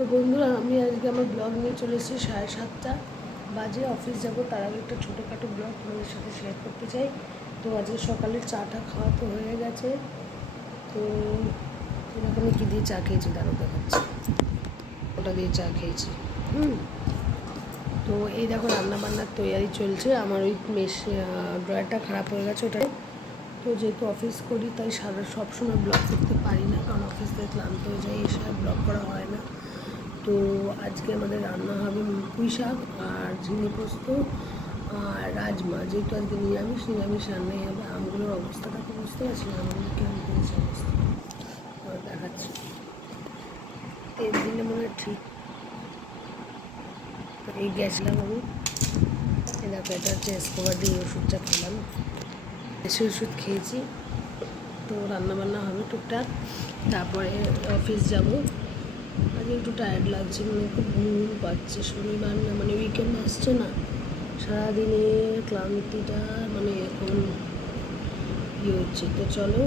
তো বন্ধুরা, আমি আজকে আমার ব্লগ নিয়ে চলে এসেছি 7:30 বাজে। অফিস যাব, তার আগে একটা ছোটোখাটো ব্লগ তোমাদের সাথে শেয়ার করতে চাই। তো আজকে সকালের চাটা খাওয়া তো হয়ে গেছে। তো এরকম কী দিয়ে চা খেয়েছি তারও দেখাচ্ছি। ওটা দিয়ে চা খেয়েছি। তো এই দেখো রান্নাবান্নার তৈয়ারি চলছে। আমার ওই ড্রয়ারটা খারাপ হয়ে গেছে ওটা। তো যেহেতু অফিস করি তাই সবসময় ব্লগ করতে পারি না, কারণ অফিস থেকে ক্লান্ত হয়ে যায়, এসে আর ব্লগ করা হয় না। তো আজকে আমাদের রান্না হবে পুঁই শাক আর ঝিঙে পোস্ত আর রাজমা। যেহেতু আজকে নিরামিষ রান্নাই হবে। আমগুলোর অবস্থাটা তো বুঝতে পারছি না, আমগুলো কেমন করেছে অবস্থা দেখাচ্ছি। তেল দিলে মনে হয় ঠিক। এই গেছিলাম আমি, এই দেখো এটা হচ্ছে এসকোবার দিয়ে ওষুধটা খেলাম, বেশি ওষুধ খেয়েছি। তো রান্নাবান্না হবে টুকটাক, তারপরে অফিস যাব। আজকে একটু টায়ার্ড লাগছে, মানে খুব ঘুম পাচ্ছে। শনিবার না, মানে উইকেন্ড আসছে না, সারাদিনে ক্লান্তিটা মানে এখন ইয়ে হচ্ছে। তো চলো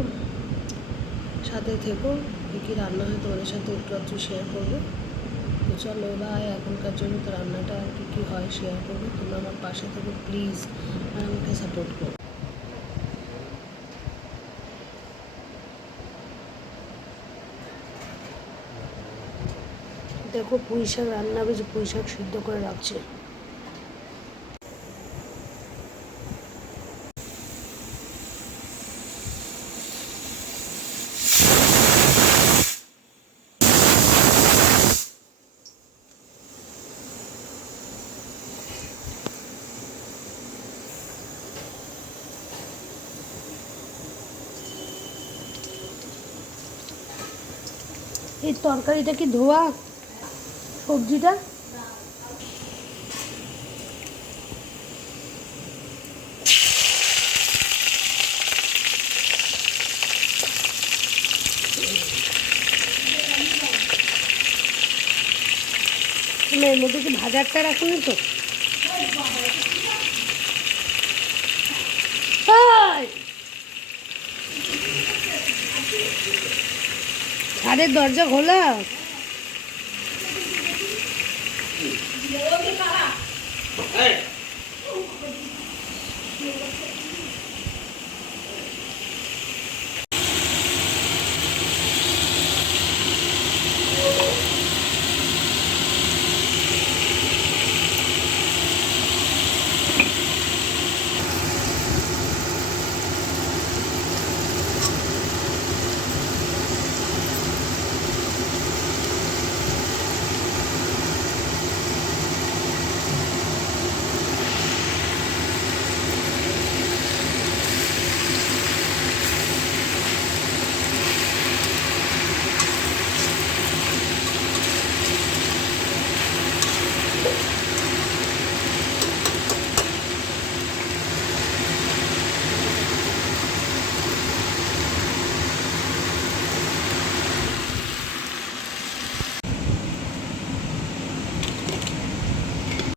সাথে থেকো, কী কী রান্না হয় তোমাদের সাথে একটু শেয়ার করবো। তো চলো ভাই, এখনকার জন্য তো রান্নাটা কী কী হয় শেয়ার করবো। তোমরা আমার পাশে থেকো প্লিজ, আর আমাকে সাপোর্ট করো। দেখো পুঁই শাক রান্না হবে, যে পুঁই শাক সিদ্ধ করে রাখছে। এই তরকারিটা কি ধোয়া? সবজিটা এর মধ্যে কি ভাজারটা রাখুনি তো? ছাদের দরজা খোলা।